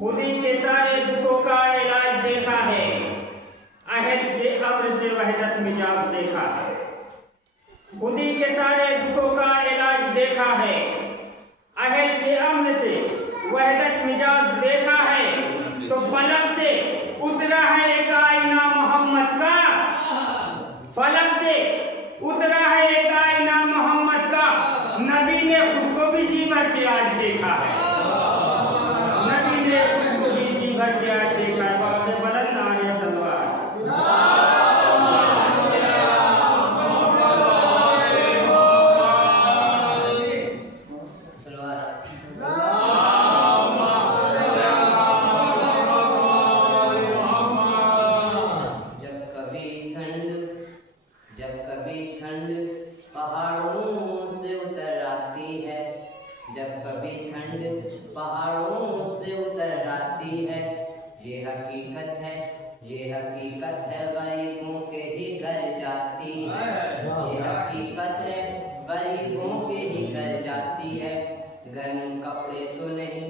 खुदी के सारे दुखों का इलाज देखा है, अहद के अम्र से वहदत मिजाज देखा है। खुदी के सारे दुखों का इलाज देखा है, अहद के अम्र से वहदत मिजाज देखा है। तो फलक से उतरा है एक आईना मोहम्मद का, फलक से उतरा है एक आईना मोहम्मद का। नबी ने खुद को भी जी भर के आज देखा है, नबी ने खुद को भी जी भर के आज देखा है। बात बदल ना आने सलवार गरीबों के ही घर जाती है, ये हकीकत है गरीबों के ही घर जाती है। गर्म कपड़े तो नहीं,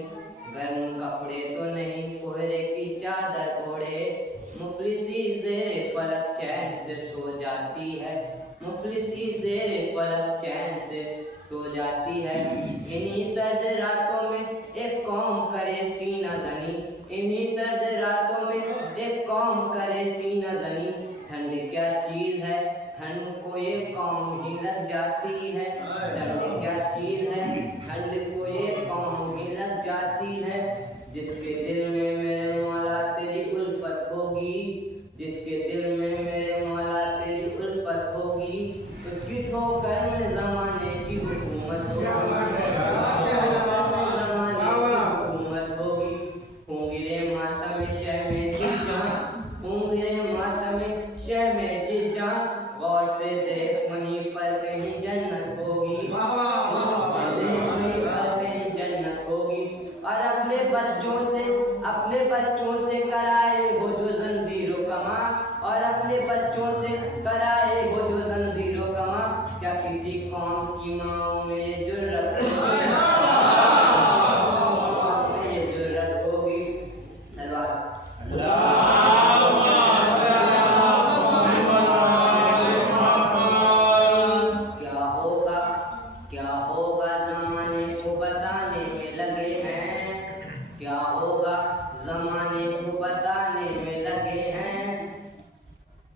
गर्म कपड़े तो नहीं, कोहरे की चादर ओढ़े मुफलिसी ज़ेरे पलक चैन से सो जाती है, मुफलिसी ज़ेरे पलक चैन से सो जाती है। इन्हीं सर्द रातों में एक कौम करे सीना जनी, इन्हीं सर्द रातों में एक कौम करे सीना जनी। ठंड क्या चीज है, ठंड को ये कौम ही लग जाती है, ठंड क्या चीज है, ठंड को ये कौम ही लग जाती है। जिसके दिल में मेरे मौला तेरी उल्फत होगी, जिसके दिल में मेरे मौला तेरी उल्फत होगी, उसकी ठोकर में ज़माने की हुकूमत होगी, ठोकर में ज़माने की हुकूमत होगी। अपने बच्चों से कराए हो जो जंजीरों कमा, और अपने बच्चों से कराए हो जो जंजीरों कमा, क्या किसी कौम की माँओं में ये जुर्रत होगी? क्या होगा जमाने को बताने में लगे हैं, क्या होगा जमाने को बताने में लगे हैं,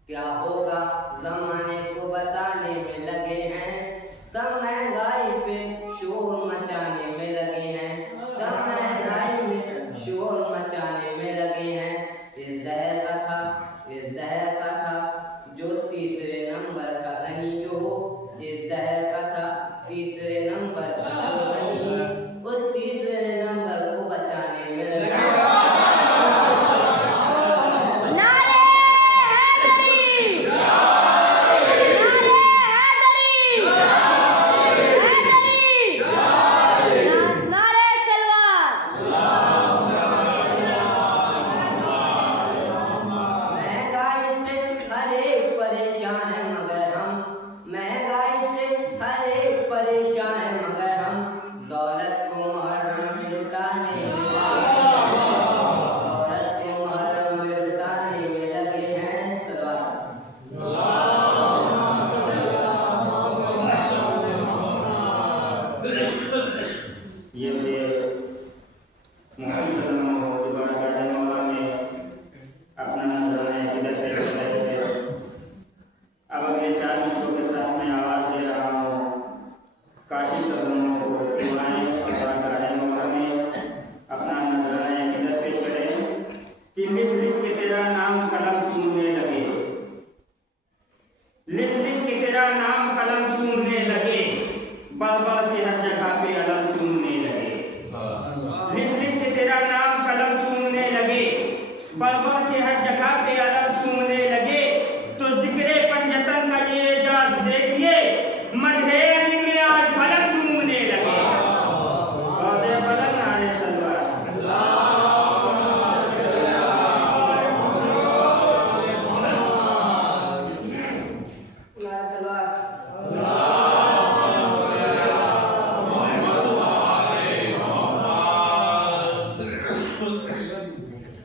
क्या होगा जमाने को बताने में लगे हैं, सब महंगाई पे शोर मचाने में लगे हैं, सब महंगाई में शोर मचाने में लगे हैं। इस दहर का था जो तीसरे नंबर का धनी जो हो, इस दहर का था तीसरे नंबर का जो धनी, उस तीसरे नंबर को बचाने में लगे हैं। परेशान है मगर हम दौलत को मुहर्रम में लुटाने में लगे हैं। अब अगले 4 मिनटों के साथ मैं आवाज दे रहा हूँ काशी सदनों को अपना नजराना इधर पेश करें कि लिख लिख के तेरा नाम कलम चूमने लगे, लिख लिख के तेरा नाम कलम चूमने लगे, बढ़ बढ़ के हर जगह पे अलम चूमने लगे, लिख लिख के तेरा नाम कलम चूमने लगे, बढ़ बढ़ के हर जगह पे अलम चूमने लगे। तो जिक्रे पंजतन का ये एजाज देखिए, मधे अली में आज फलक घूमने लगे। बादे फलक नारे सलवार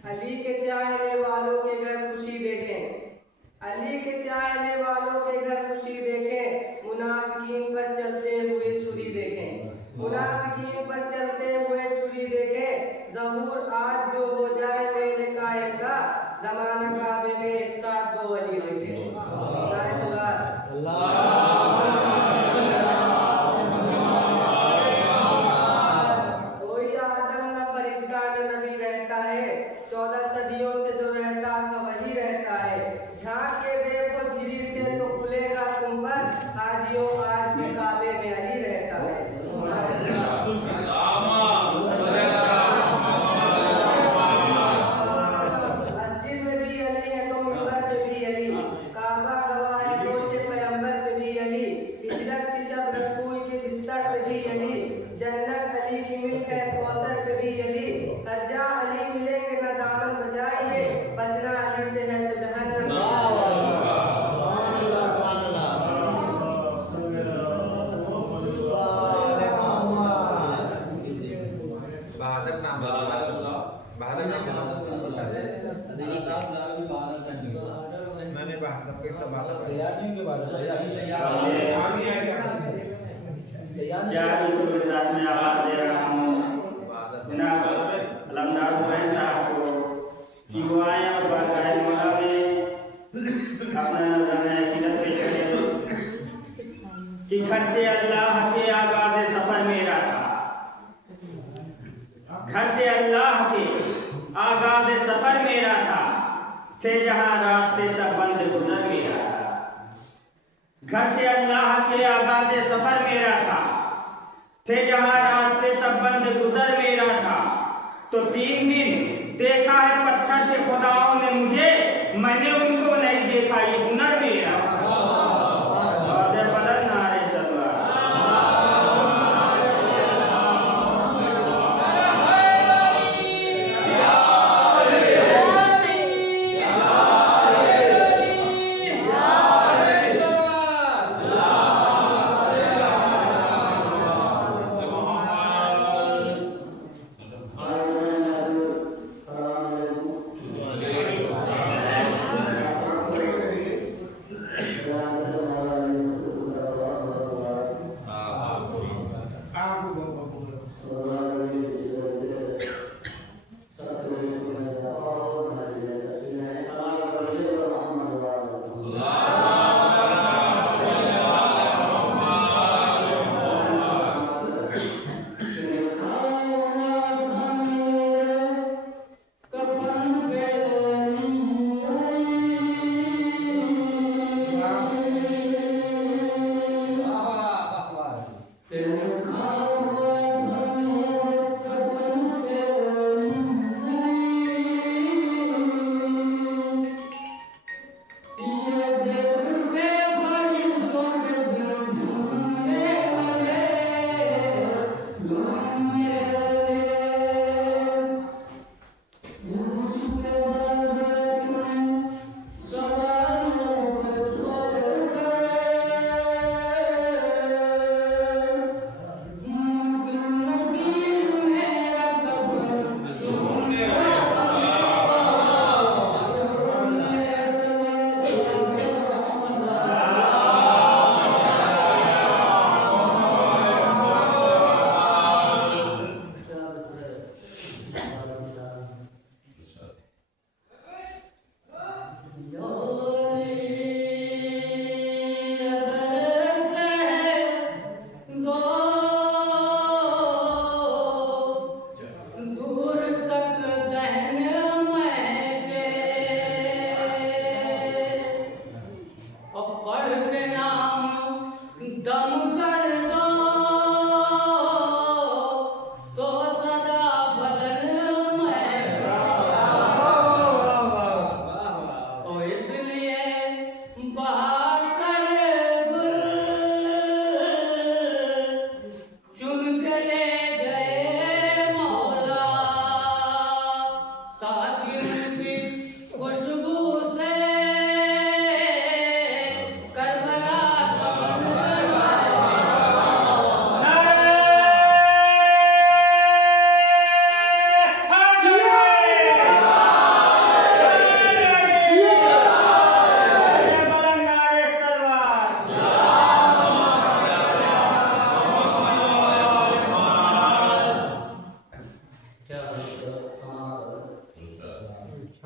अली के चाहने वालों के घर खुशी देखें, अली के चाहने वालों के घर खुशी देखें, मुनाफिकीन पर चलते हुए छुरी देखें, मुनाफिकीन पर चलते हुए छुरी देखें। ज़हूर आज जो हो जाए मेरे कायम का, ज़माना काबे में एक साथ 2 अली देखें। कोई आदम न फरिश्ता न नबी रहता है, 14 सदियों से जो रहता था वही रहता है। झांक के देखो झिरी से तो खुलेगा तुम पर, हाजियों आज भी काबे में अली रहता है। मस्जिद में भी अली है तो मिंबर पे भी अली, काबा गवाह है दोषे पैगंबर पे भी अली, हिजरत की शब रसूल के बिस्तर पे भी अली, जन्नत अली की मिल्क है कौसर पे भी अली, हर जा अली मिलेंगे न दामन बचाएंगे, बचना अली से है तो जहन्नम। सबके सब तैयारियों के बाद के साथ में आवाज दे रहा हूँ जनाब अलमदार हुसैन साहब को कि वो आए और बारगाह मौला में अपना नजराना अकीदत पेश करें कि घर से अल्लाह के आगाज़ सफर मेरा था, घर से अल्लाह के आगाज़ सफर मेरा था, थे जहां रास्ते सब बंद गुजर मेरा था। घर से अल्लाह के आगाज़ सफर मेरा था, थे जहां रास्ते सब बंद गुजर मेरा था। तो 3 दिन देखा है पत्थर के खुदाओं ने मुझे, मैंने उनको नहीं देखा, ये हुनर मेरा था।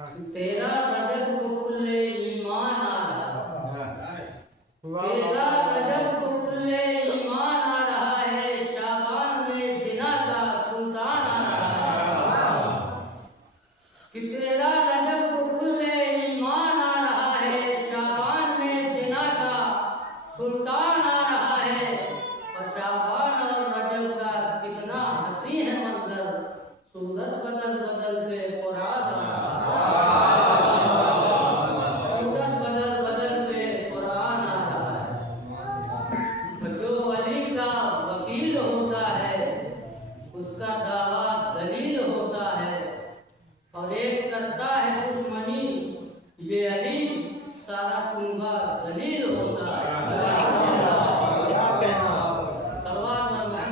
तेरा गजब को कुल्ले ईमान आ रहा है, तेरा गजब को कुल्ले ईमान आ रहा है, शाबान में जिना का सुल्तान आ रहा है। कि तेरा गजब को कुल्ले ईमान आ रहा है, शाबान में जिना का सुल्तान आ रहा है। और शाबान और रजब का कितना हंसी है मंजर, सूरत बदल बदल के कुरान आ रहा है, सूरत बदल बदल के कुरान आ रहा है। तो जो अली का वकील होता है उसका दावा दलील होता है, और एक करता है दुश्मनी ये अली सारा कुंभा दलील होता है। सलवात पर मोहम्मद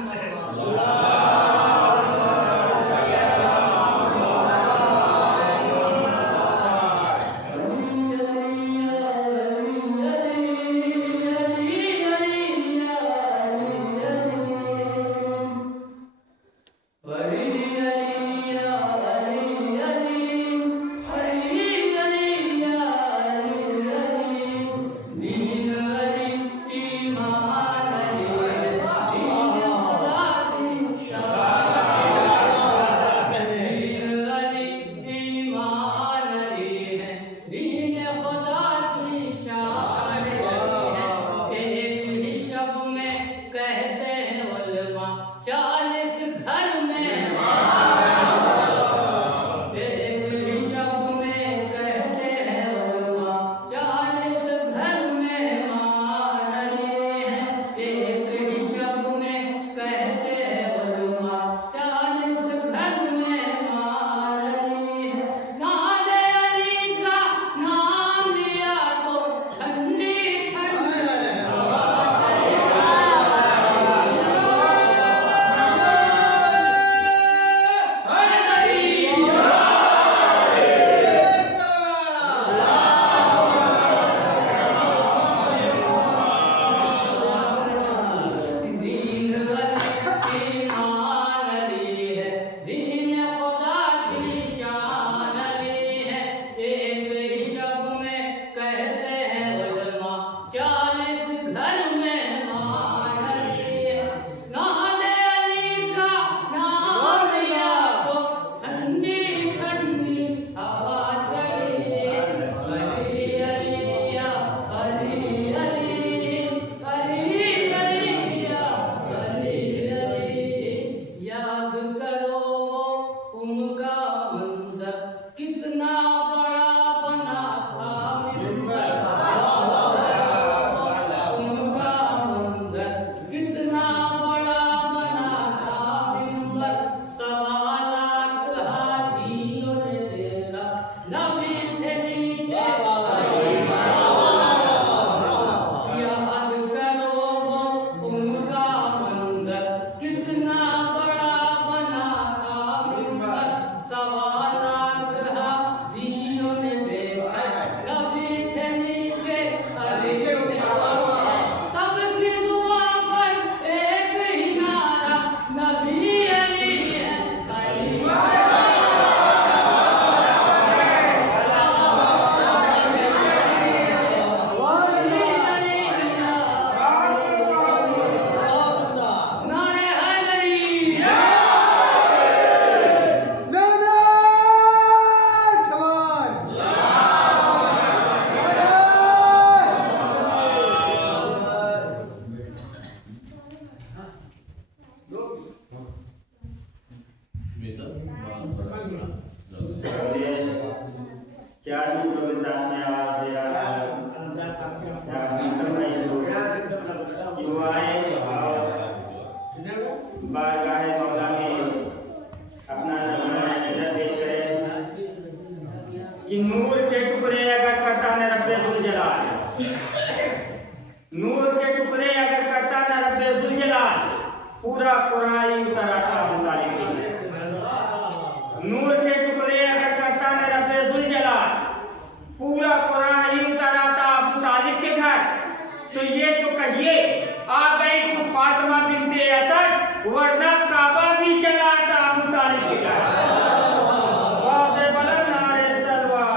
कि नूर के टुकड़े अगर करता न रब्बे जुल जलाल, नूर के टुकड़े अगर करता न रब्बे जुल जलाल, पूरा कुरान ही उतर आता अबू तालिब के घर। नूर के टुकड़े अगर करता न रब्बे जुल जलाल, पूरा कुरान ही उतर आता अबू तालिब के घर। तो ये तो कहिए आ गई खुद फातिमा बिनते असद, वरना काबा भी चला आता अबू तालिब के घर। वाज़े बुलंद नारे सलवा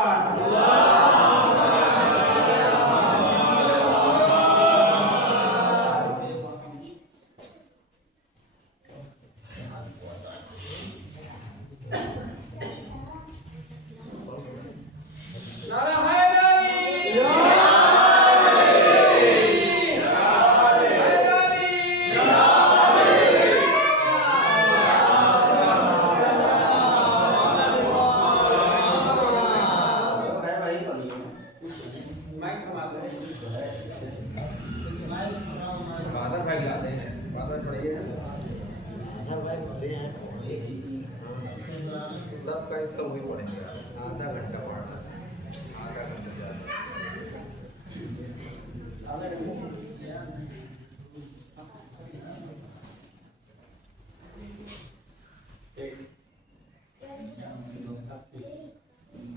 तो वही पढ़ेंगे, आधा घंटा पढ़ना, आधा घंटा ज़्यादा।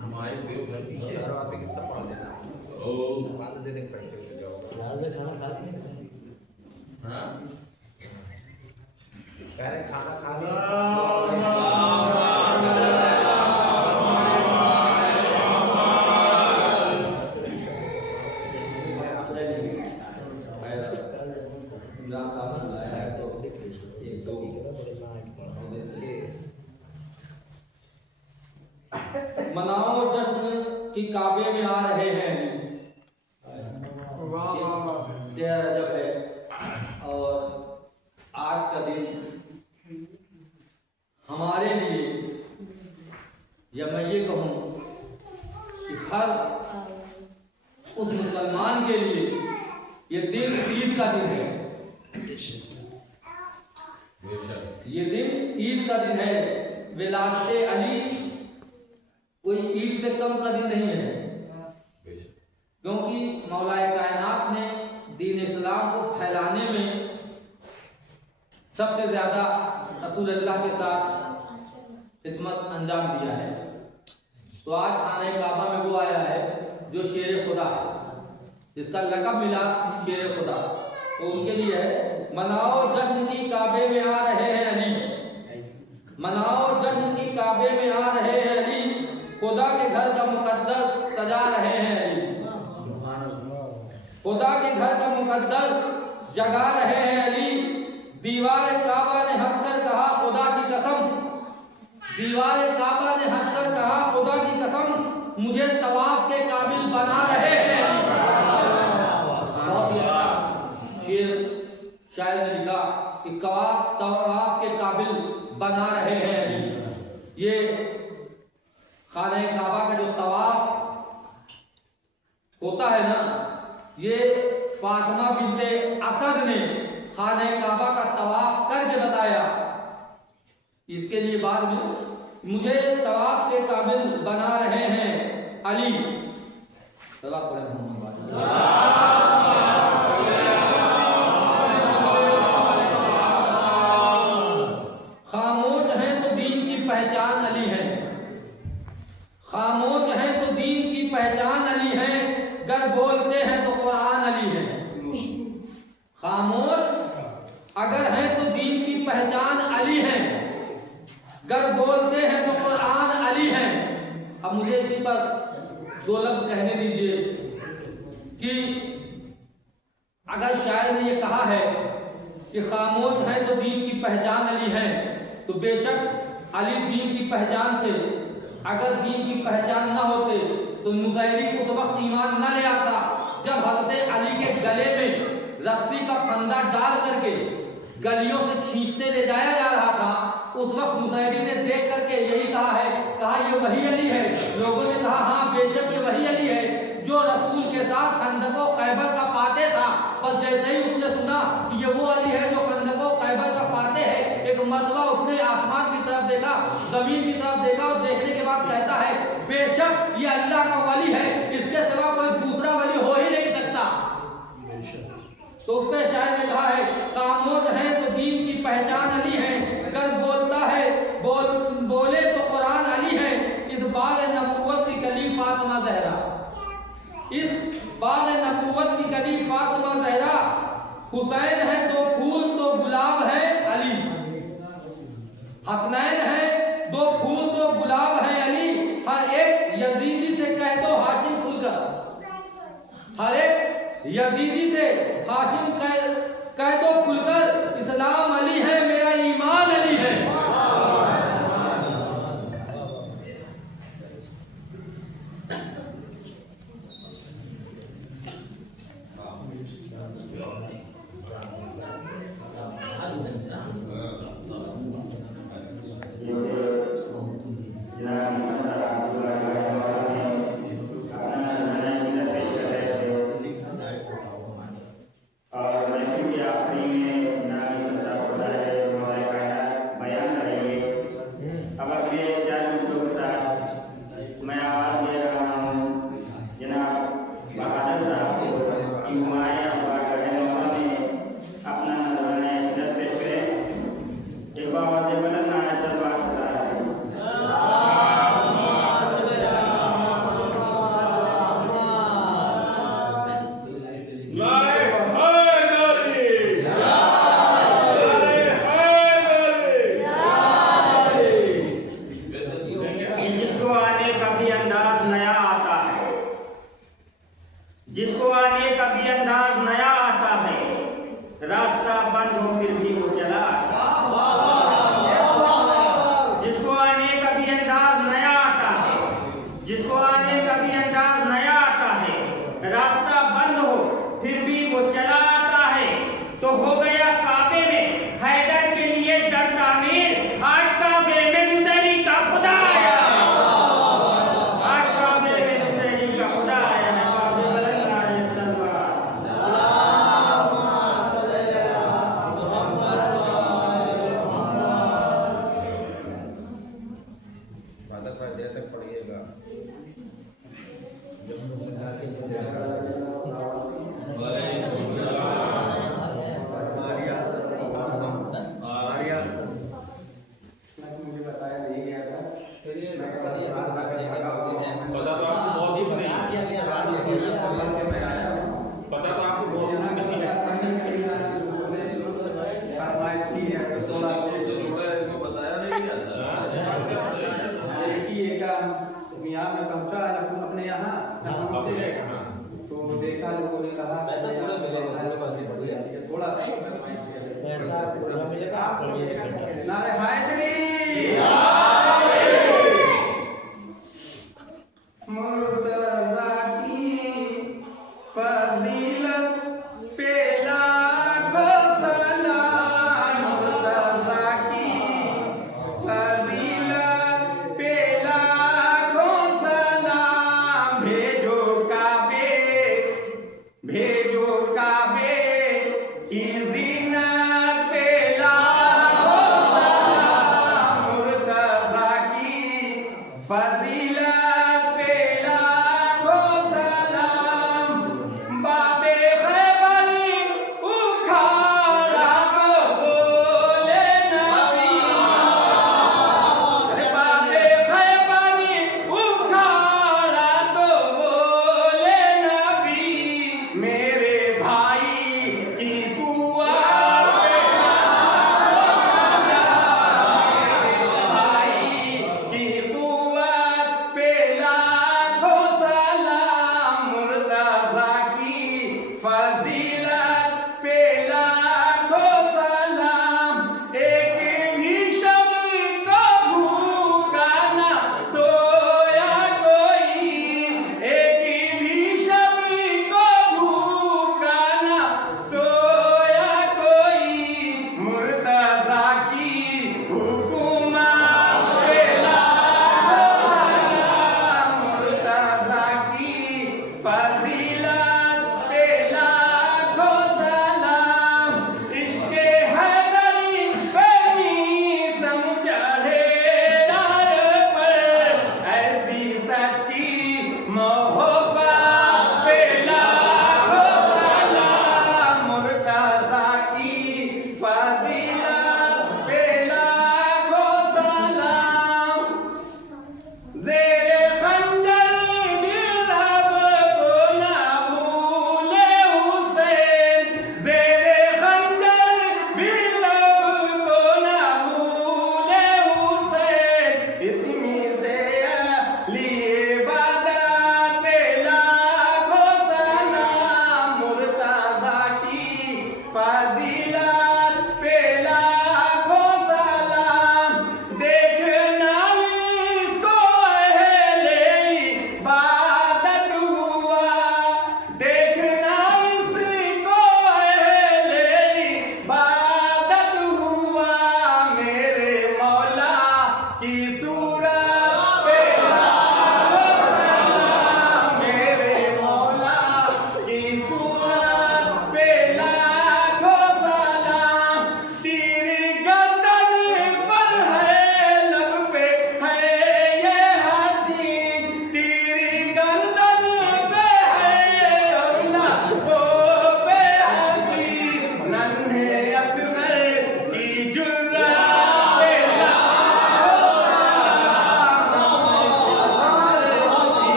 हमारे पीछे हर आप किस्सा पढ़ लेना, बाद में देने पैसे से जाओगा। रात में खाना खाते हैं। हाँ, पहले खाना खा लिया। मनाओ जश्न की काबे में आ रहे हैं। तेरह रजब है और आज का दिन हमारे लिए, या मैं ये कहूँ कि हर उस मुसलमान के लिए ये दिन ईद का दिन है। ये दिन ईद का दिन है। विलादत अली कोई ईद से कम का दिन नहीं है, क्योंकि मौलाए कायनात ने दीन इस्लाम को फैलाने में सबसे ज़्यादा रसूल अल्लाह के साथ खिदमत अंजाम दिया है। तो आज खाने काबा में वो आया है जो शेर खुदा है, जिसका लक़ब मिला शेर खुदा। तो उनके लिए है, मनाओ जश्न की काबे में आ रहे हैं अली, मनाओ जश्न की काबे में आ रहे हैं अली, खुदा के घर का मुकद्दस सजा रहे हैं अली, खुदा के घर का मुकद्दस जगा रहे हैं अली। दीवार काबा ने हंसकर कहा खुदा की कसम, दीवार काबा ने हंसकर कहा खुदा की कसम, मुझे तवाफ के काबिल बना रहे हैं। बहुत ही अच्छा शेर शायर ने लिखा कि तवाफ के काबिल बना रहे हैं अली। ये खाने काबा का जो तवाफ होता है ना, ये फातिमा बिनते असद ने खाने काबा का तवाफ करके बताया। इसके लिए बाद में मुझे तवाफ के काबिल बना रहे हैं अली। खामोश हैं तो दीन की पहचान अली है, खामोश हैं तो दीन की पहचान अली है, गर बोलते हैं तो कुरान अली है। खामोश अगर हैं तो दीन की पहचान अली है, गर बोलते हैं तो कुरान अली है। अब मुझे इसी पर दो लफ्ज कहने दीजिए कि अगर शायर ने ये कहा है कि खामोश हैं तो दीन की पहचान अली है, तो बेशक अली दीन की पहचान थे। अगर दीन की पहचान न होते तो नुज़ैरी उस वक्त ईमान न ले आता जब हज़रत अली के गले में रस्सी का फंदा डाल करके गलियों से खींचते ले जाया जा रहा था। उस वक्त नुज़ैरी ने देख करके यही कहा है, कहा ये वही अली है। लोगों ने कहा हाँ बेशक ये वही अली है जो रसूल के साथ खंदको खैबर का फाते था। बस जैसे ही उसने सुना कि ये वो अली है जो खंदको खैबर का फाते है, एक मरतबा उसने आसमान की तरफ देखा, जमीन की तरफ देखा और देखने के बाद कहता है बेशक ये अल्लाह का वली है, इसके सिवा कोई दूसरा वली हो ही नहीं सकता। तो उस पर शायर ने कहा है खामोश है तो दीन की पहचान अली है, अगर बोलता है बोले तो कुरान अली है। इस बाग नबूवत की कली फातिमा ज़हरा, इस बाग नबूवत की कली फातिमा ज़हरा, हुसैन है तो फूल तो गुलाब है अली, हसनैन है दो फूल तो गुलाब है अली। हर एक यजीदी से कह दो हाशिम खुलकर, हर एक यजीदी से हाशिम कह दो खुलकर, इस्लाम अली है मेरा ईमान अली है। जिसको आने का भी अंदाज नया आता है, रास्ता बंद हो फिर भी वो चला आता है। जिसको आने का भी अंदाज नया आता है, जिसको आने का भी अंदाज नया आता है, रास्ता बंद हो फिर भी वो चला आता है। तो हो गया काबे में हैदर के लिए दर तामीर, आज काबे में नुसैरी का खुदा आया। आज काबे में नुसैरी का खुदा आया है। काबे बुलंद आए सलवार। बादल पर देर तक पड़िएगा। अपने यहाँ तो देखा लोगों ने कहा पैसा पूरा मिलेगा, थोड़ा नारे हैदरी मुर्तज़ा की फजीलत पे लाखों सलाम। मुर्तज़ा की फजीलत पे लाखों सलाम। भेजो काबे की ज़ीनत पे लाखों सलाम। मुर्तज़ा की फजीलत पे लाखों सलाम। बाबे खैबरी उखाड़ा तो बोले नबी। बाबे खैबरी उखाड़ा तो बोले नबी। मेरे भाई की कुव्वत पे भाई की कुव्वत पे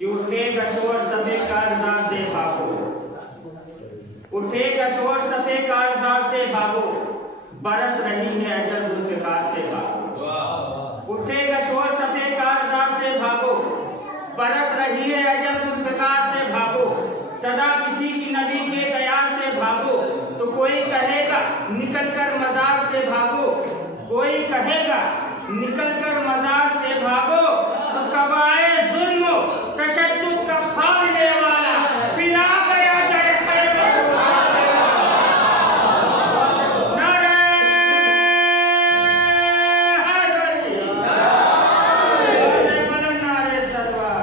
उठेगा शोर सफेद कारज़ार से भागो, उठेगा शोर सफेद कारज़ार से भागो, बरस रही है अजब जुल्फ़िकार से भागो। उठेगा शोर सफेद कारज़ार से भागो, बरस रही है अजब जुल्फ़िकार से भागो। सदा किसी की नबी के दयाल से भागो, तो कोई कहेगा निकल कर मज़ार से भागो, कोई कहेगा निकल कर मज़ार से भागो। तो कब आए जुल्म तशद्दुद का फाड़ने वाला, फिर आ गया दर खैबर। नारे हैदरी, नारे बुलंद, नारे सरवार।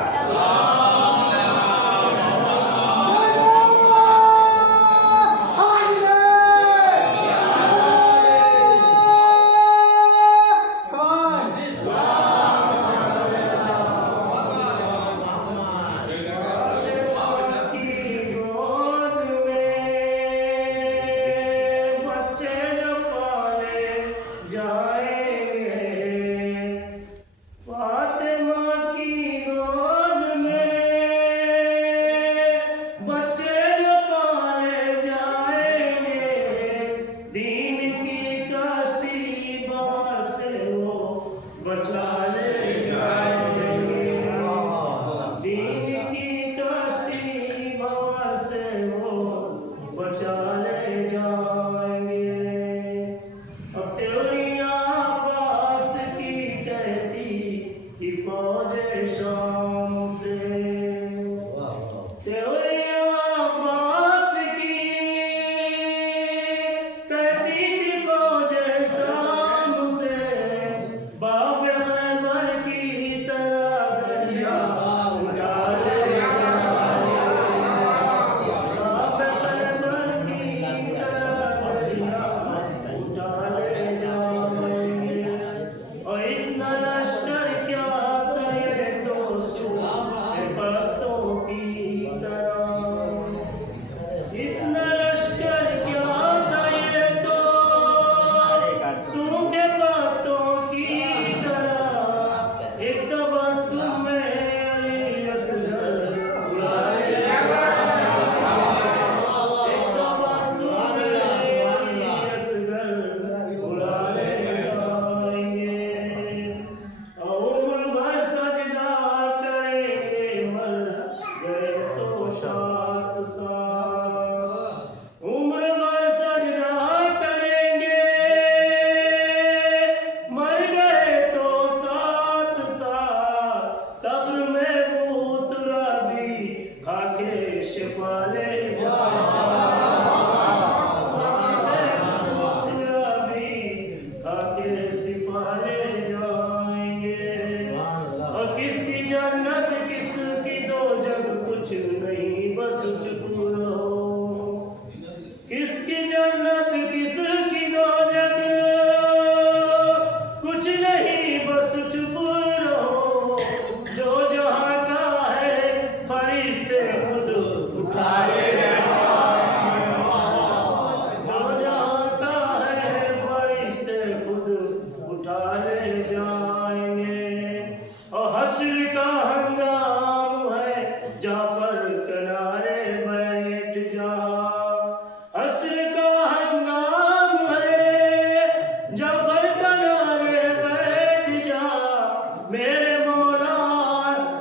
मेरे मौला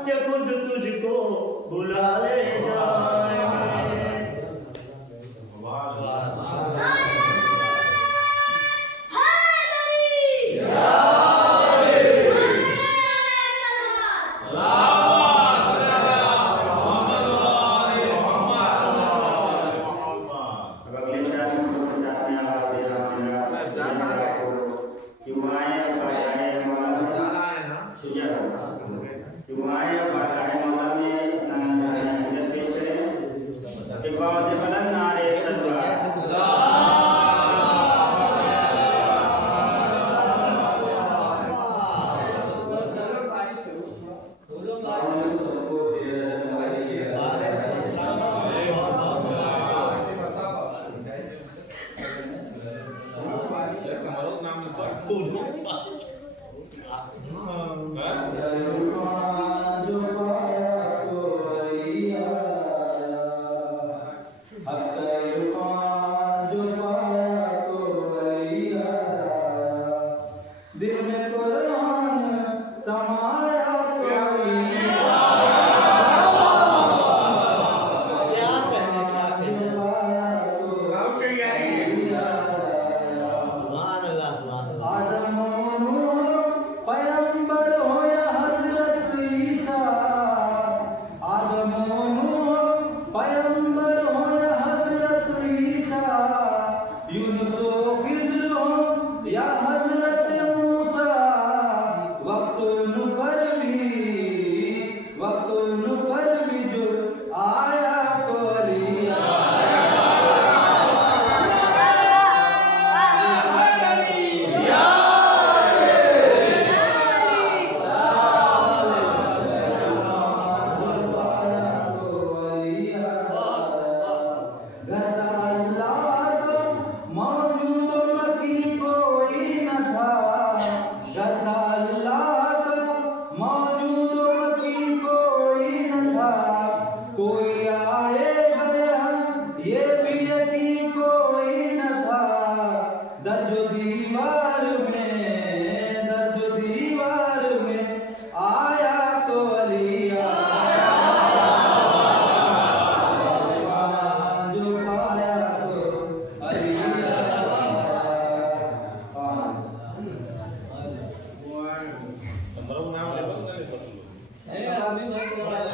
के खुद तुझको बुला ले जाएंगे।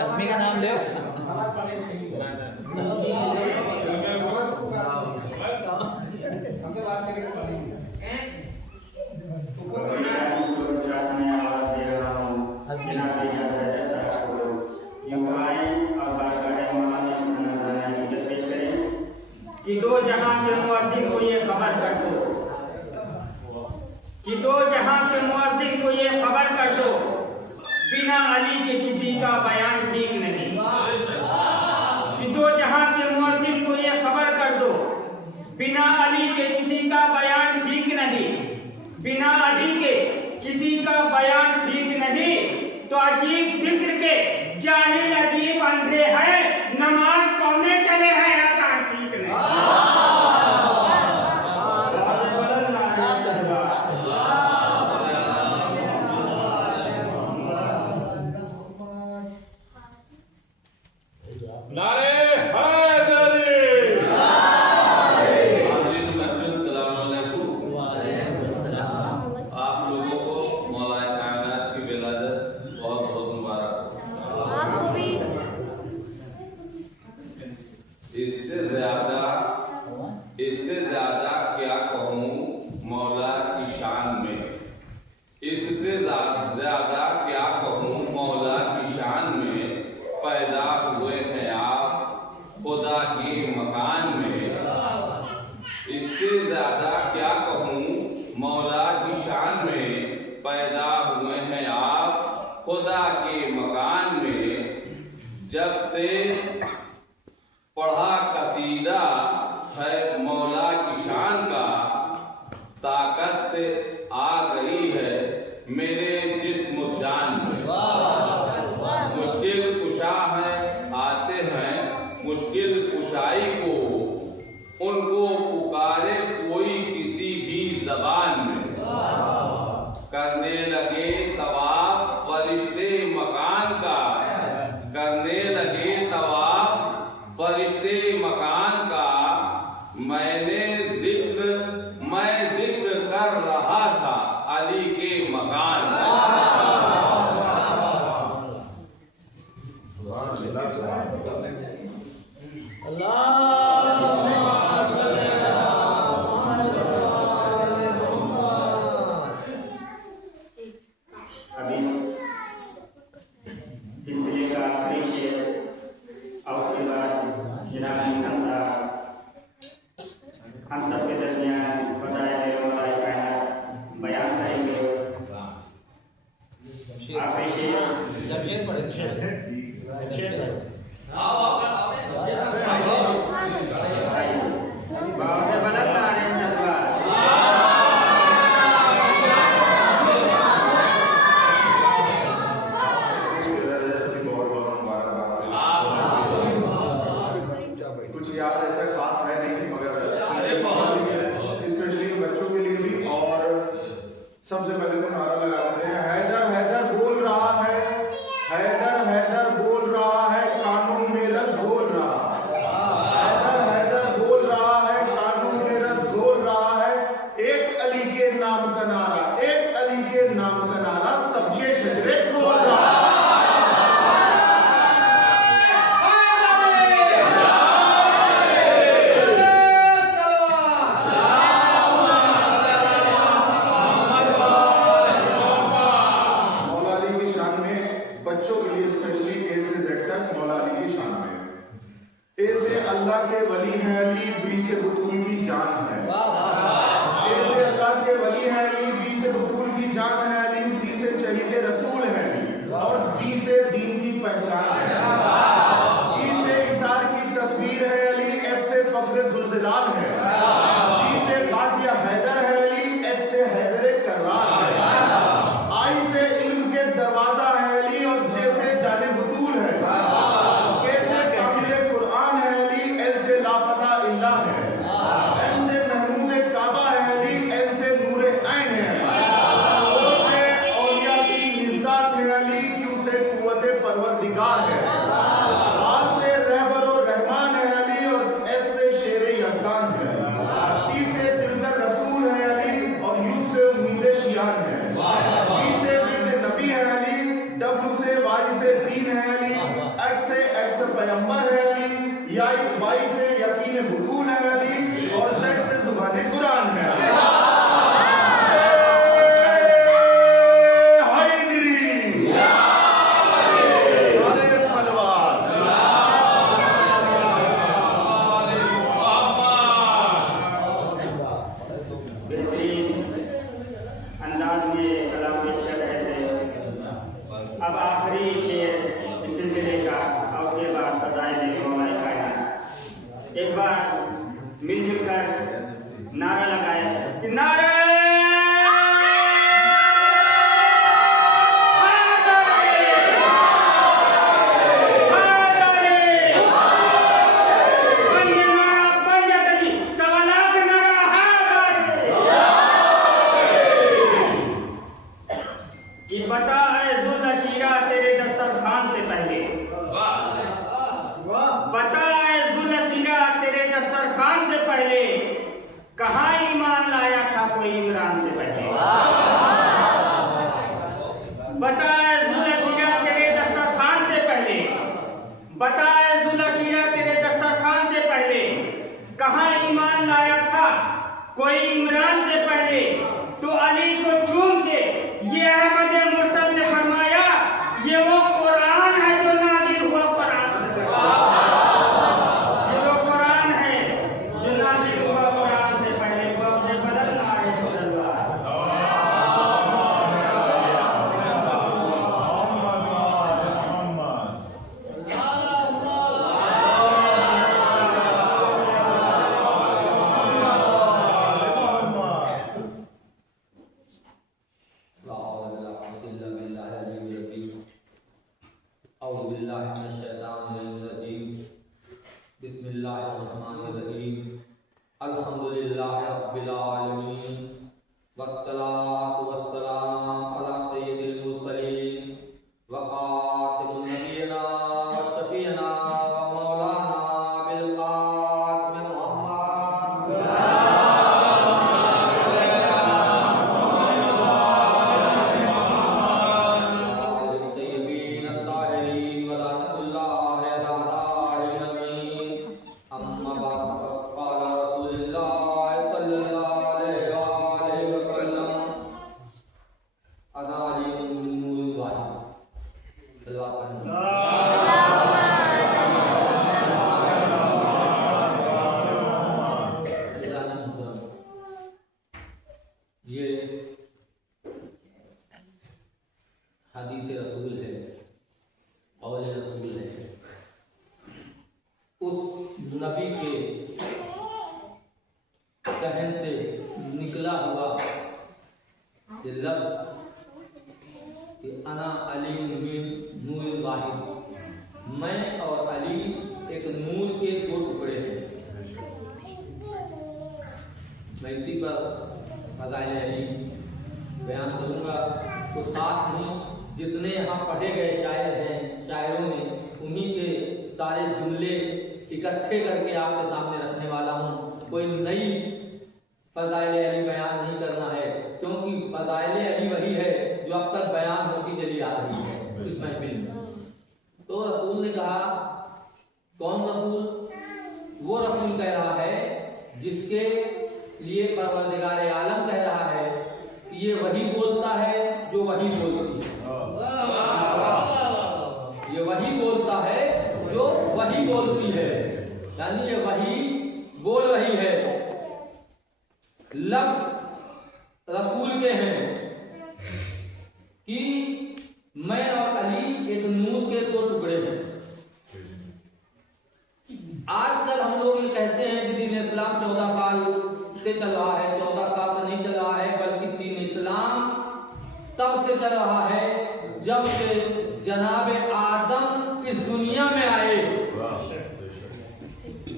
आदमी का नाम ले। कि दो जहां के मुअज्जिन को ये खबर कर दो, कि दो जहां के मुअज्जिन को ये खबर कर दो, बिना अली के किसी का बयान ठीक नहीं। कि दो जहां के मुअज्जिन को ये खबर कर दो, बिना अली के किसी का बयान ठीक नहीं। बिना अली के किसी का बयान ठीक नहीं। तो अजीब फिक्र के जाहिल अजीब अंधे हैं, नमाज पढ़ने चले हैं, अजान ठीक नहीं। नारे हैदरी। आप लोगों को मौला कायनात की विलादत बहुत बहुत आखिरी शेर जमशेद पढ़े बहुत बलंद नारे सलवार। कुछ याद ऐसा खास है नहीं मगर स्पेशली बच्चों के लिए भी। और सबसे पहले तो नारा लगाते हैं, हैदर हैदर बोल रहा है, हैदर हैदर बोल रहा है, कानून में रस बोल रहा है, हैदर हैदर बोल रहा है, कानून में रस बोल रहा है। एक अली के नाम का नारा, एक अली के नाम का नारा सबके शजरे खोल रहा है। बच्चों के लिए स्पेशली ए से जेड तक मौला अली की शान में। ए से अल्लाह के वली हैं अली, बी से बुतूल की जान है। ए से अल्लाह के वली हैं अली, बी से बुतूल की जान है अली, सी से चहीते रसूल है अली, और डी से दीन की पहचान है। ई से इसार की तस्वीर है अली, एफ से फख्र जुल्जलाल है, जी से गाजिया हैदर है अली, एच से हैदर कर्रार है, आई से इल्म के दरवाजा है अली, और जे से जाने बतूल है, के से कामिल कुरान है अली, एल से लापता इल्ला है, एम से महमूद काबा है अली, एन से नूरे ऐन है, ओ से औलिया की मिज़ात है अली, क्यू से कुव्वत परवरदिगार है, आर से रहबर और रहमान है अली, और एस से शेर यज़दान है, टी से दिलकर रसूल है अली, और यू से उम्मीद शियान है, डी से विर्द नबी है अली, डब्ल्यू से वाई से दीन है अली, एक्स से पैगंबर है अली, वाई से यकीन बुतूल है अली, और जेड से जुबान कुरान है। अब आखिरी शेर इस सिलसिले का, और उसके बाद फज़ाइल मौलाए कायनात। एक बार मिलजुल कर नारा लगाए कि नारे बता जुल शीरा तेरे दस्तरखान से पहले, बता जुल शीरा तेरे दस्तरखान से पहले, कहाँ ईमान लाया था कोई इमरान से पहले। बता जुल शीरा तेरे दस्तरखान से पहले, बता जुल शीरा तेरे दस्तरखान से पहले, कहाँ ईमान लाया था कोई इमरान से पहले। तो अली को चूम के ये अहमद मुरसल ने फरमाया, ये वो कुरान है जो नाजिल हुआ कुरान से, ये वो कुरान है जो नाजिल हुआ कुरान से पहले। बहुत बदल नारे सल्लल्लाहु अल्हम्दुलिल्लाह रब्बिल आलमीन वस्सलातु वस्सलाम अला सय्यिदिल मुरसलीन व खातिमुन नबिय्यिना व शफीना व मौलाना बिल कासिम मुहम्मद तय्यबीन अत्ताहिरीन व लानतुल्लाहि अला आलिहिन अम्मा बाद हदीस रसूल है, कौल रसूल है। उस नबी के कहन से निकला हुआ ये लफ्ज़ कि अना अली मिन नूर वाहिद, मैं और अली एक नूर के दो टुकड़े हैं। मैं इसी पर फज़ाइल अली बयान करूँगा। तो साथ ही जितने यहाँ पढ़े गए शायर हैं, शायरों में उन्हीं के सारे जुमले इकट्ठे करके आपके सामने रखने वाला हूँ। कोई नई फज़ाइल अली बयान नहीं करना है, क्योंकि फज़ाइल अली वही है जो अब तक बयान होती चली आ रही है इस महफिल में। तो रसूल ने कहा, कौन रसूल? वो रसूल कह रहा है जिसके लिए परवरदिगार आलम कह रहा है कि ये वही बोलता है जो वही बोलती है। ये वही बोलता है जो वही बोलती है, यानी ये वही बोल रही है। लब रसूल के हैं कि मैं और अली एक नूर के दो टुकड़े हैं। आजकल हम लोग ये कहते हैं कि दीन इस्लाम 14 साल से चल रहा है। 14 साल से नहीं चल रहा है, बल्कि दीन इस्लाम तब से चल रहा है जब से जनाब आदम इस दुनिया में आए।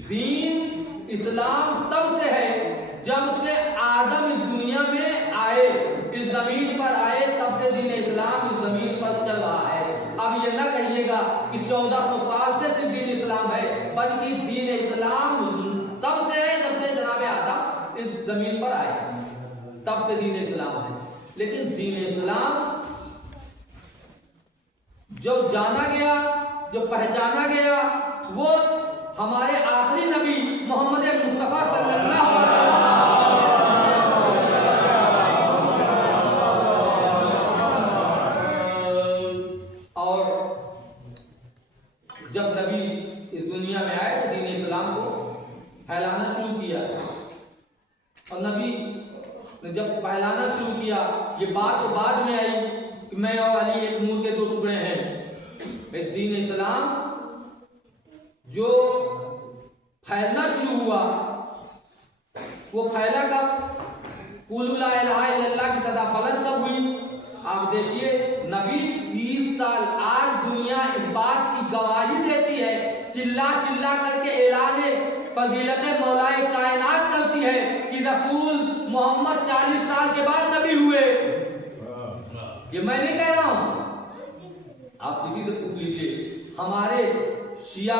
दीन इस्लाम तब से है जब से आदम इस दुनिया में आए, इस जमीन पर आए, तब से दीन इस्लाम इस जमीन पर चल रहा है। अब ये ना कहिएगा कि 1400 साल से सिर्फ दीन इस्लाम है, बल्कि दीन इस्लाम तब से है जब से जनाब आदम इस जमीन पर आए, तब से दीन इस्लाम है। लेकिन दीन इस्लाम जो जाना गया, जो पहचाना गया, वो हमारे आखिरी नबी मोहम्मद मुस्तफा सल्लल्लाहु अलैहि वसल्लम। और जब नबी इस दुनिया में आए तो दीन इस्लाम को फैलाना शुरू किया। और नबी ने जब फैलाना शुरू किया, ये बात तो बाद में आई कि मैं और अली एक नूर के दो टुकड़े हैं। दीन इस्लाम जो फैलना शुरू हुआ, वो फैला कब? कुल ला इलाहा इल्लल्लाह की सदा बुलंद कब हुई? आप देखिए, नबी 30 साल, आज दुनिया इस बात की गवाही देती है, चिल्ला चिल्ला करके ऐलाने फजीलत मौलाए कायनात करती है कि रसूल मोहम्मद 40 साल के बाद नबी हुए। ये मैं नहीं कह रहा हूं, आप किसी से पूछ लीजिए। हमारे शिया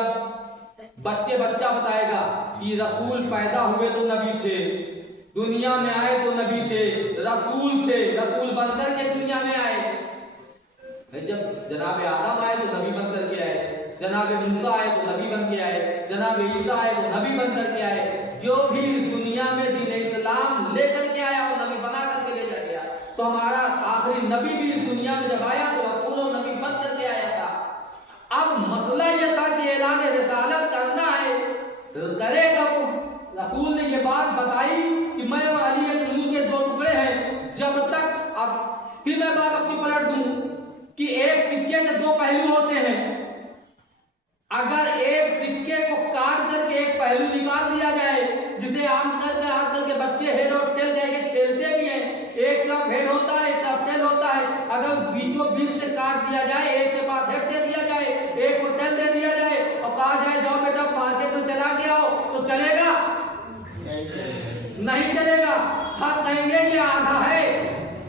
बच्चा बताएगा कि रसूल पैदा हुए तो नबी थे, दुनिया में आए तो नबी थे, रसूल बनकर के दुनिया में आए। जब जनाब आदम आए तो नबी बनकर के आए, जनाब मूसा आए तो नबी बन के आए, जनाब ईसा आए तो नबी बनकर के आए। जो भी दुनिया में दीन इस्लाम लेकर के आया और नबी बना करके ले जा गया। तो हमारा आखिरी नबी भी दुनिया में जब आया तो रसूल और नबी बन करके आया था। अब मसला यह था कि ऐलान रिसालत करना है, तो करेगा वो। रसूल ने ये बात बताई कि मैं और अली एक नूर के दो टुकड़े हैं। जब तक, अब फिर मैं बात अपनी पलट दूं कि एक सिक्के के दो पहलू होते हैं। अगर एक सिक्के को काट करके एक पहलू निकाल दिया जाए, जिसे आजकल के बच्चे हेड और टेल कह के खेलते भी हैं, एक तरफ हेड होता है, एक तरफ टेल होता है। अगर बीचों बीच से काट दिया जाए, एक के पास हेड दे दिया जाए, एक को टेल दे दिया जाए और कहा जाए जाओ बेटा मार्केट में चला के आओ, तो चलेगा? नहीं चलेगा। हम कहेंगे ये आधा है,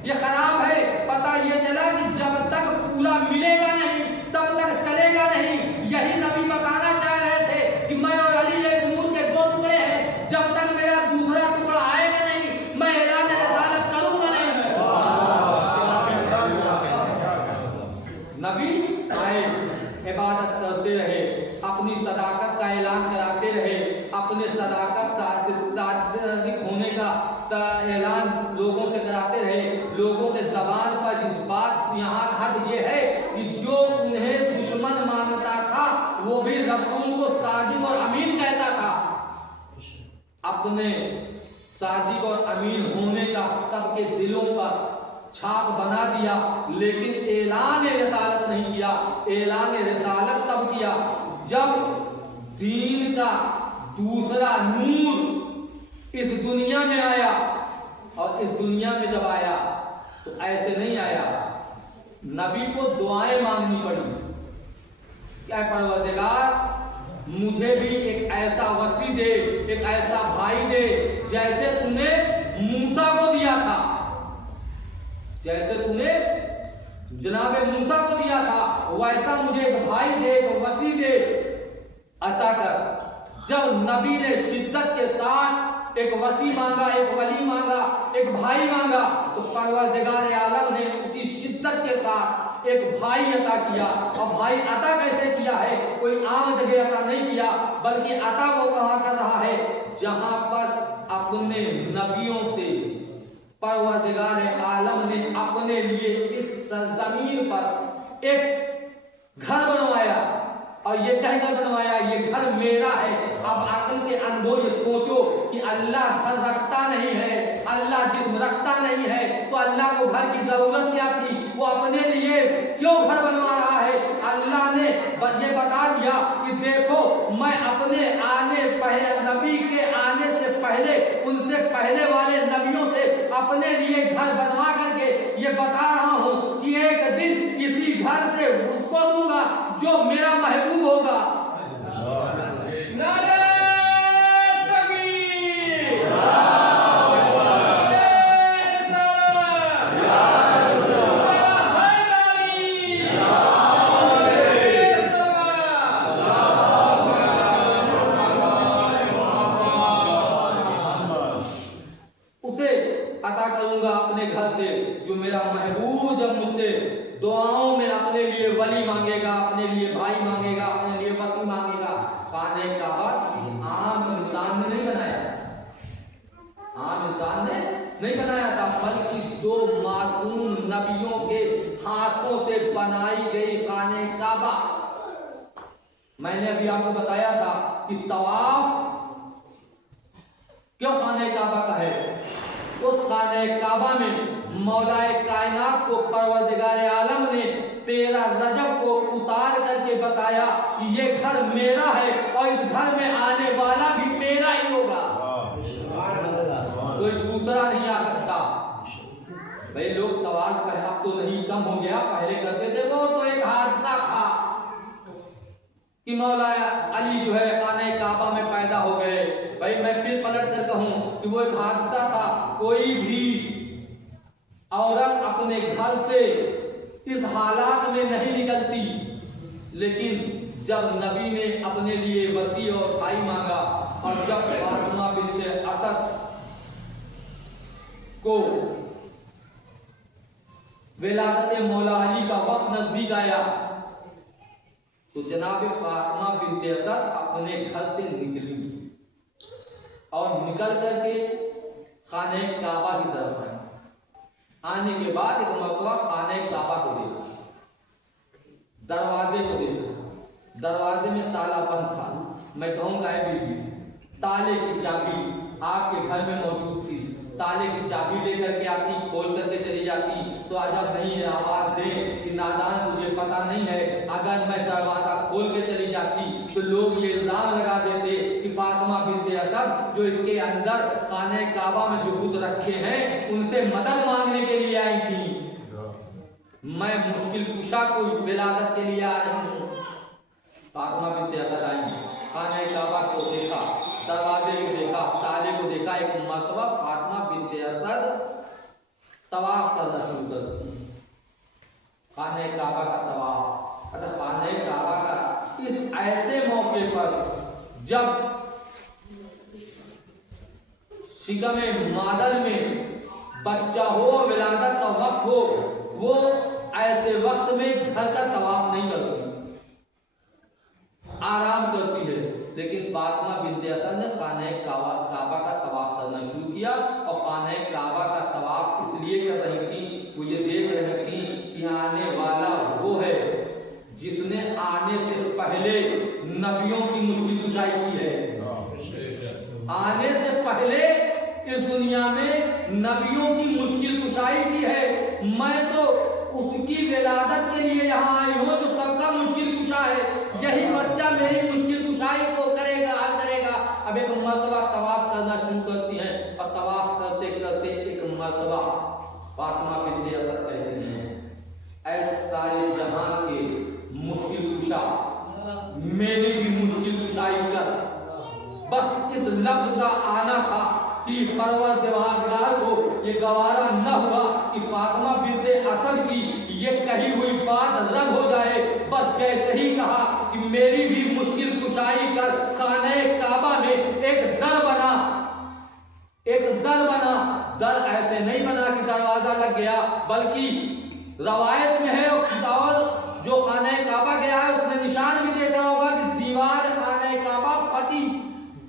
ये खराब है। पता ये चला कि जब तक पूरा मिलेगा नहीं तब तक चलेगा नहीं। यही नबी बताना चाह रहे थे कि मैं और अली एक नूर के दो टुकड़े हैं। जब तक मेरा दूसरा टुकड़ा आएगा नहीं, मैं ऐलान रिसालत करूंगा नहीं। नबी आए, इबादत करते रहे, अपनी सदाकत का ऐलान कराते रहे, अपने सदाकत सादिक होने का ऐलान लोगों से कराते रहे। लोगों के जबान पर इस बात यहाँ हद ये है कि जो उन्हें दुश्मन मानता था वो भी रसूल को सादिक और अमीन कहता था। अपने सादिक और अमीन होने का सबके दिलों पर छाप बना दिया, लेकिन ऐलान रिसालत नहीं किया। ऐलान रिसालत तब किया जब दीन का दूसरा नूर इस दुनिया में आया। और इस दुनिया में जब आया तो ऐसे नहीं आया, नबी को दुआएं मांगनी पड़ी। क्या परवरदिगार मुझे भी एक ऐसा वसी दे, एक ऐसा भाई दे जैसे तूने मूसा को दिया था, जैसे तूने जनाबे मूसा को दिया था, वैसा मुझे एक भाई दे, एक वसी दे अता कर। जब नबी ने शिद्दत के साथ एक वसी मांगा, एक वली मांगा, एक भाई मांगा, तो परवरदिगार आलम ने उसी शिद्दत के साथ एक भाई अता किया। और भाई अता कैसे किया है? कोई आम जगह अता नहीं किया, बल्कि अता वो कहां कर रहा है जहां पर अपने नबियों से परवरदिगार आलम ने अपने लिए इस जमीन पर एक घर बनवाया। और ये कहकर बनवाया ये घर मेरा है। अब अकल के अंधों ये सोचो कि अल्लाह घर रखता नहीं है, अल्लाह जिस्म रखता नहीं है, तो अल्लाह को घर की जरूरत क्या थी? वो अपने लिए क्यों घर बनवा रहा है? अल्लाह ने ये बता दिया कि देखो मैं अपने आने पहले नबी के आने से पहले उनसे पहले वाले नबियों से अपने लिए घर बनवा करके ये बता रहा हूँ कि एक दिन इसी घर से उसको दूंगा जो मेरा महबूब होगा। उसे अता करूंगा अपने घर से जो मेरा महबूब जब मुझसे दुआओं में अपने लिए वली मांगेगा, अपने लिए भाई मांगेगा, अपने लिए पति मांगेगा। खाने का आम इंसान ने नहीं बनाया, आम इंसान ने नहीं बनाया था, बल्कि दो मासूम नबियों के हाथों से बनाई गई खाने काबा। मैंने अभी आपको बताया था कि तवाफ क्यों खाने काबा का है। उस खाने काबा में मौलाए कायनात को परवरदिगार आलम ने 13 रजब को उतार करके बताया कि ये घर मेरा है और इस घर में आने वाला भी मेरा ही होगा, कोई दूसरा नहीं आ सकता। भाई लोग सवाल पर अब तो नहीं, कम हो गया, पहले करते थे। वो तो एक हादसा था कि मौला अली जो है खाने काबा में पैदा हो गए। भाई मैं फिर पलट कर कहूं कि वो एक हादसा था। कोई भी औरत अपने घर से इस हालात में नहीं निकलती, लेकिन जब नबी ने अपने लिए वसी और भाई मांगा और जब फातिमा बिन्ते असद को विलादत मौला अली का वक्त नजदीक आया तो जनाब फातिमा बिन्ते असद अपने घर से निकली और निकल करके खाने काबा की तरफ आई। आने के बाद एक मरतबा खाने काबा को देखा, दरवाजे को देखा, दरवाजे में ताला बंद था। मैं कहूँगा बीबी ताले की चाबी आपके घर में मौजूद थी, ताले की चाबी लेकर के आती, खोल करके चली जाती तो अजब नहीं है आवाज दे कि नादान मुझे पता नहीं है। अगर मैं दरवाजा खोल के चली जाती तो लोग ये इल्जाम लगा देते कि फातिमा बिन्ते असद जो इसके अंदर खाने काबा में जो बुत रखे हैं उनसे मदद मांगने के लिए आई थी। मैं मुश्किल कुशा को विलादत के लिए आ रही हूँ। फातिमा बिन्ते असद आई, खाने काबा को देखा, दरवाजे को देखा, ताले को देखा। एक मरतबा फातिमा बिन्ते असद तवाफ करना शुरू कर दी, खाने काबा का तवाफ। अच्छा, खाने काबा का इस ऐसे मौके पर जब शिकमे मादर में बच्चा हो, विलादत का वक्त हो, वो ऐसे वक्त में घर का तवाफ नहीं करती, आराम करती है। लेकिन फातिमा बिन्ते असद ने खाने काबा का तवाफ करना शुरू किया। और खाने काबा का तवाफ इसलिए कर रही थी, वो ये देख रही थी कि आने वाला वो है जिसने आने से पहले नबियों की मुश्किल कुशाई की है। आने से पहले इस दुनिया में नबियों की मुश्किल कुशाई की है। विलादत के लिए यहाँ आई हूँ, जो सबका मुश्किल कुशा है, यही बच्चा मेरी मुश्किल कुशाई को करेगा, हल करेगा। अब एक मर्तबा तवाफ करना शुरू करती है और तवाफ करते करते एक मर्तबा फातिमा बिन्त असद कहती हैं, ऐ सारे जहान के मुश्किल कुशा, मेरी भी मुश्किल कुशाई कर। बस इस लफ्ज का आना था कि परवरदिगार को ये गवारा न हुआ कि फातिमा बिन्त असद की ये कही हुई बात रद्द हो जाए। बस जैसे ही कहा कि मेरी भी मुश्किल कुशाई कर, खाने काबा में एक दर बना, एक दर बना। दर ऐसे नहीं बना कि दरवाजा लग गया, बल्कि रवायत में है और जो खाने काबा गया है उसने निशान भी देखा होगा कि दीवार खाने काबा फटी,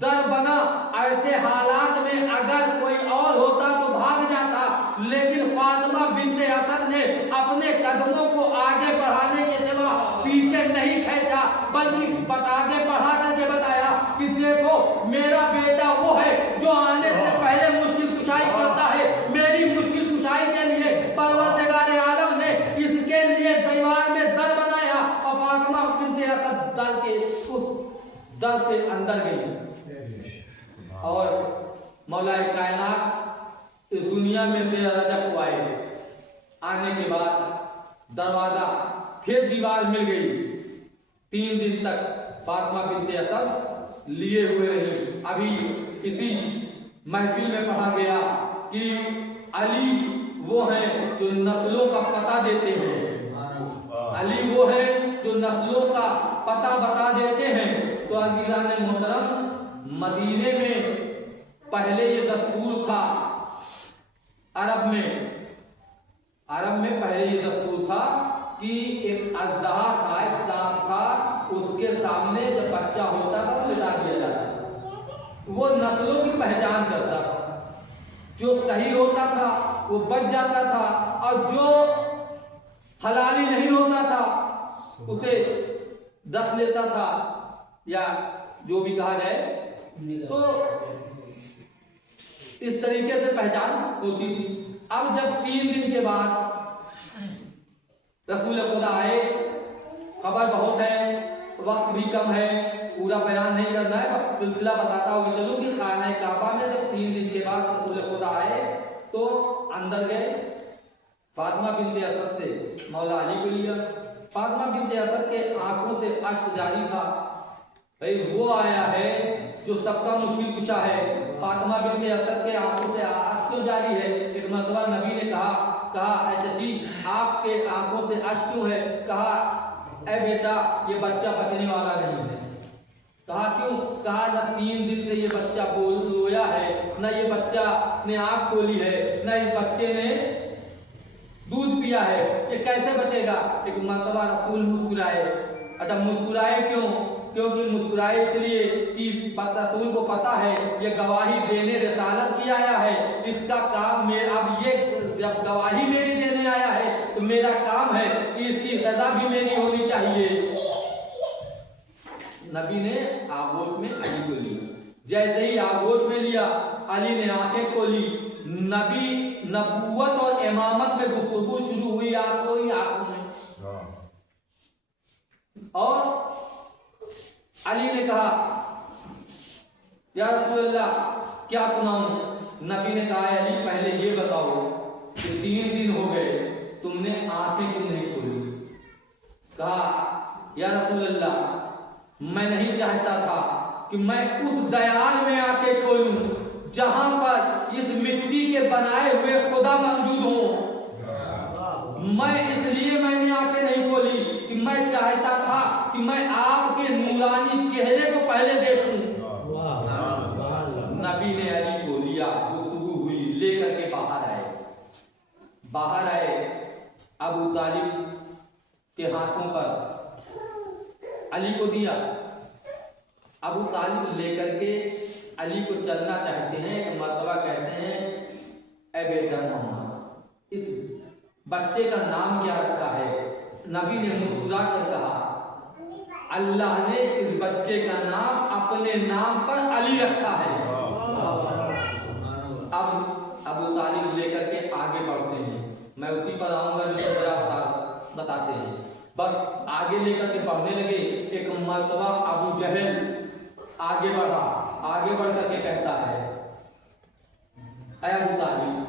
दर बना। ऐसे हालात में अगर कोई और होता तो भाग जाता, लेकिन फातिमा बिन्त असद ने अपने कदमों को आगे बढ़ाने के सिवा पीछे नहीं खींचा, बल्कि आगे बढ़ा करके बताया कि देखो मेरा बेटा वो है जो आने से पहले मुश्किल कुशाई करता है। मेरी मुश्किल कुशाई के लिए परवरदिगार आलम ने इसके लिए दीवार में दर बनाया और फातिमा बिन्त असद दर के उस दर से अंदर गई और मौलाए कायनात इस दुनिया में मेरा रजब को आए। आने के बाद दरवाजा फिर दीवार मिल गई। 3 दिन तक फातिमा बिन्त असद लिए हुए रही। अभी इसी महफिल में पढ़ा गया कि अली वो हैं जो नस्लों का पता देते हैं। अली वो है जो नस्लों का पता बता देते हैं। तो अज़ीज़ान मोहतरम, मदीने में पहले ये दस्तूर था, अरब में पहले ये दस्तूर था कि एक अज़दहा था, एक सांप था, उसके सामने जब बच्चा होता था तो लिटा दिया जाता था। वो नस्लों की पहचान करता था, जो सही होता था वो बच जाता था और जो हलाली नहीं होता था उसे दस लेता था या जो भी कहा जाए। तो इस तरीके से पहचान होती थी। अब जब 3 दिन के बाद रसूल खुदा आए, खबर बहुत है, वक्त भी कम है, पूरा बयान नहीं करना है, बस सिलसिला बताता हुआ चलूं कि खाने काबा में जब 3 दिन के बाद रसूल खुदा आए तो अंदर गए। फातिमा बिन्त असद से मौला अली को लिया। फातिमा बिन्त असद के आंखों से अश्क जारी था, भाई वो आया है जो सबका मुश्किल कुशा है। फातिमा बिन्त असद के आंखों से अश्क जारी है। एक मरतबा नबी ने कहा चाची आपके आंखों से अश्क क्यों है? कहा ऐ बेटा ये बच्चा बचने वाला नहीं है। कहा क्यों? कहा ना 3 दिन से ये बच्चा रोया है, ना ये बच्चा ने आंख खोली है, ना इस बच्चे ने दूध पिया है, ये कैसे बचेगा? एक मरतबा रसूल मुस्कुराए। अच्छा मुस्कुराए क्यों? क्योंकि मुस्कुराए इसलिए कि रसूल को पता है ये गवाही देने रिसालत की आया है, इसका काम मेरा, अब ये जब गवाही मेरी देने आया है तो मेरा काम है कि इसकी सजा भी मेरी होनी चाहिए। नबी ने आगोश में अली को लिया। जैसे ही आगोश में लिया, अली ने आंखें खोली, नबी नबूवत और इमामत में गुफ्तगू शुरू हुई आंखों ही आंखों में। और अली ने कहा या रसूलल्लाह क्या सुनाऊं? नबी ने कहा अली पहले ये बताओ कि 3 दिन हो गए तुमने आंखें क्यों नहीं खोली? कहा या रसूलल्लाह मैं नहीं चाहता था कि मैं उस दयाल में आंखें खोलूं जहां पर इस मिट्टी के बनाए हुए खुदा मौजूद हो। मैं इसलिए मैंने आंखें नहीं खोली कि मैं चाहता था कि मैं आपके नूरानी चेहरे को पहले देखूं। नबी ने अली को लिया, गुफ्तगू हुई, लेकर के बाहर आए। अबू तालिब के हाथों पर अली को दिया। अबू तालिब लेकर के अली को चलना चाहते हैं। एक मर्तबा कहते हैं ऐ बेटा मोहम्मद इस बच्चे का नाम क्या रखा है? नबी ने मुस्कुरा कर कहा अल्लाह ने इस बच्चे का नाम अपने नाम पर अली रखा है। अब अबू तालिब लेकर के आगे बढ़ते हैं। मैं उसी पर आऊंगा जो मेरा बताते हैं। बस आगे लेकर के पढ़ने लगे। एक मर्तबा अबू जहल आगे बढ़ा, आगे बढ़ करके कहता है, ऐ अबू तालिब,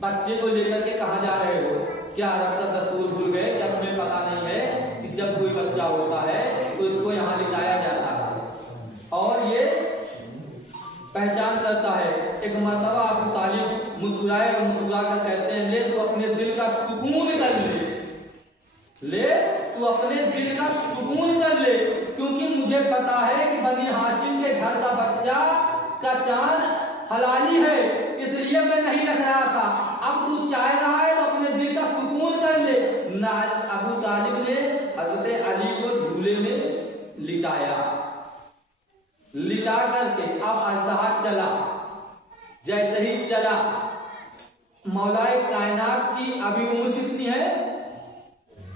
बच्चे को लेकर के कहाँ जा रहे हो? क्या अरब का दस्तूर भूल गए? क्या तुम्हें पता नहीं है कि जब कोई बच्चा होता है तो इसको यहाँ लिटाया जाता है और ये पहचान करता है। एक मर्तबा अबू तालिब मुस्कुराए और मुस्कुरा कर कहते हैं, ले तू अपने दिल का सुकून कर ले तू अपने दिल का सुकून कर ले, क्योंकि मुझे पता है कि बनी हाशिम के घर का बच्चा का चांद हलाली है, इसलिए मैं नहीं रख रहा था। अब तू चाह रहा है तो अपने दिल का सुकून कर ले। ना अबू तालिब ने हजरत अली को झूले में लिटाया, लिटा करके अब अजदहा चला। जैसे ही चला, मौलाए कायनात की अभी उम्र कितनी है?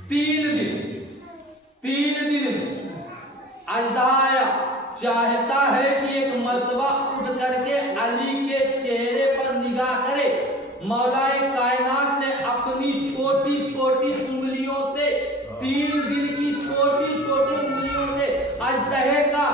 3 दिन अजदहा आया, चाहता है कि एक मर्तबा उठ करके अली के चेहरे पर निगाह करे। मौलाए कायनात ने अपनी छोटी छोटी उंगलियों से, 3 दिन की छोटी छोटी उंगलियों से अजदहे का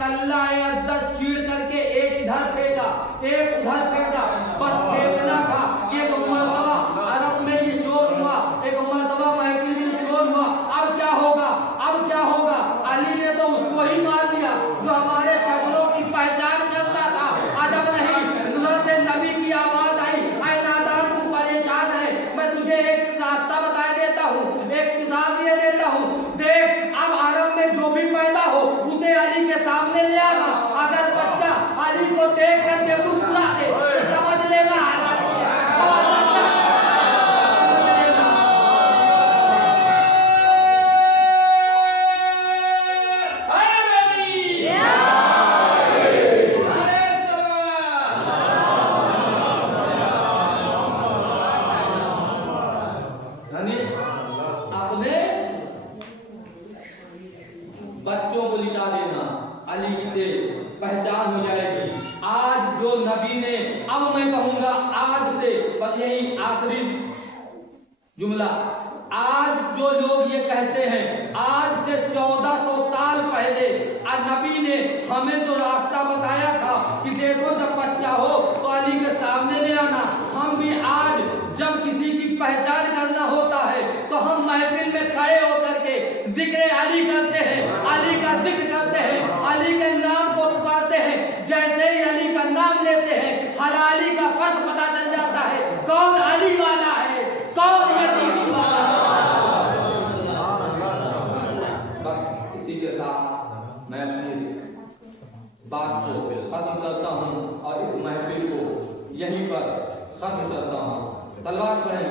कल्ला अजदह चीड़ करके एक इधर फेंका, एक उधर फेंका। बस फेंकना था। एक मर्तबा अरब में ये शोर हुआ, एक मर्तबा महफिल में शोर हुआ। अब क्या होगा? अब क्या होगा? अली ने तो उसको ही मार दिया जो हमारे शक्लों की पहचान करता था। अदब नहीं, नुसरत नबी की आवाज आई, ऐ नादान तू परेशान है, मैं तुझे एक रास्ता बता देता हूँ, एक मिसाल दे देता हूँ। देख, अब अरब में जो भी पैदा हो उसे अली के सामने ले आना। अगर बच्चा अली को देख करके मुस्कुरा दे तो समझ लेना हलाली है। अपने बच्चों को लिटा देना, अली से पहचान हो जाएगी। आज जो नबी ने, अब मैं कहूंगा आज से, बस यही आखिरी जुमला, आज जो लोग ये कहते हैं, आज से 1400 साल पहले नबी ने हमें जो रास्ता बताया था कि देखो जब बच्चा हो तो अली के सामने ले आना, हम भी आज जब किसी की पहचान करना होता है तो हम महफिल में खड़े होकर के जिक्र अली करते हैं, अली का जिक्र करते हैं, अली के नाम को पुकारते हैं। जैसे ही अली का नाम लेते हैं, हलाली का फर्क पता चल जाता है, कौन अली वाला है, कौन यजीदी वाला है। बस इसी के साथ मैं अपनी बात को खत्म करता हूँ और इस महफिल को यहीं पर खत्म करता हूँ। सलवात पढ़ें।